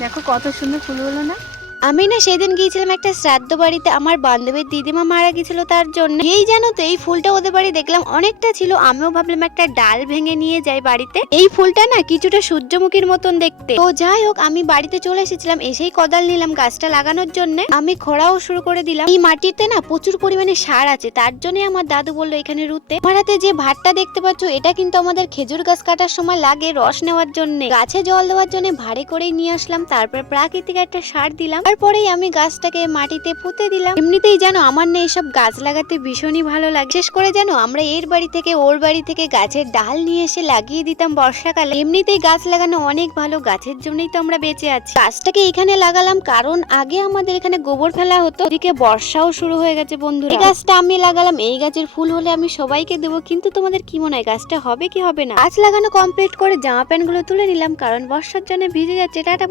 দেখো কত সুন্দর ফুলগুলো না। আমি না সেদিন গিয়েছিলাম একটা শ্রাদ্ধ বাড়িতে, আমার বান্ধবীর দিদিমা মারা গেছিল, তার জন্য এই জানো তো এই ফুলটা ওদের বাড়ি দেখলাম অনেকটা ছিল। আমিও ভাবলাম একটা ডাল ভেঙে নিয়ে যাই বাড়িতে। এই ফুলটা না কিছুটা সূর্যমুখীর মতন দেখতে। তো যাই হোক, আমি বাড়িতে চলে এসেছিলাম, এসেই কোদাল নিলাম গাছটা লাগানোর জন্য। আমি খোঁড়াও শুরু করে দিলাম। এই মাটিতে না প্রচুর পরিমাণে সার আছে, তার জন্য আমার দাদু বললো এখানে রুতে। আমার হাতে যে ভাতটা দেখতে পাচ্ছ, এটা কিন্তু আমাদের খেজুর গাছ কাটার সময় লাগে রস নেওয়ার জন্য, গাছে জল দেওয়ার জন্য ভারী করেই নিয়ে আসলাম। তারপর প্রাকৃতিক একটা সার দিলাম, তারপরেই আমি গাছটাকে মাটিতে পুঁতে দিলাম। এমনিতেই জানো আমার না এইসব গাছ লাগাতে ভীষণই ভালো লাগে। বিশেষ করে জানো আমরা এর বাড়ি থেকে ওর বাড়ি থেকে গাছের ডাল নিয়ে এসে লাগিয়ে দিতাম বর্ষাকালে। এমনিতেই গাছ লাগানো অনেক ভালো, গাছের জন্যই তো আমরা বেঁচে আছি। গাছটাকে এখানে লাগালাম কারণ আগে আমাদের এখানে গোবর ফেলা হতো, এদিকে বর্ষাও শুরু হয়ে গেছে বন্ধুরা। এই গাছটা আমি লাগালাম, এই গাছের ফুল হলে আমি সবাইকে দেবো। কিন্তু তোমাদের কি মনে হয় গাছটা হবে কি হবে না? গাছ লাগানো কমপ্লিট করে জামা প্যান্ট গুলো তুলে নিলাম কারণ বর্ষার জন্য ভিজে যাচ্ছে। টাটা।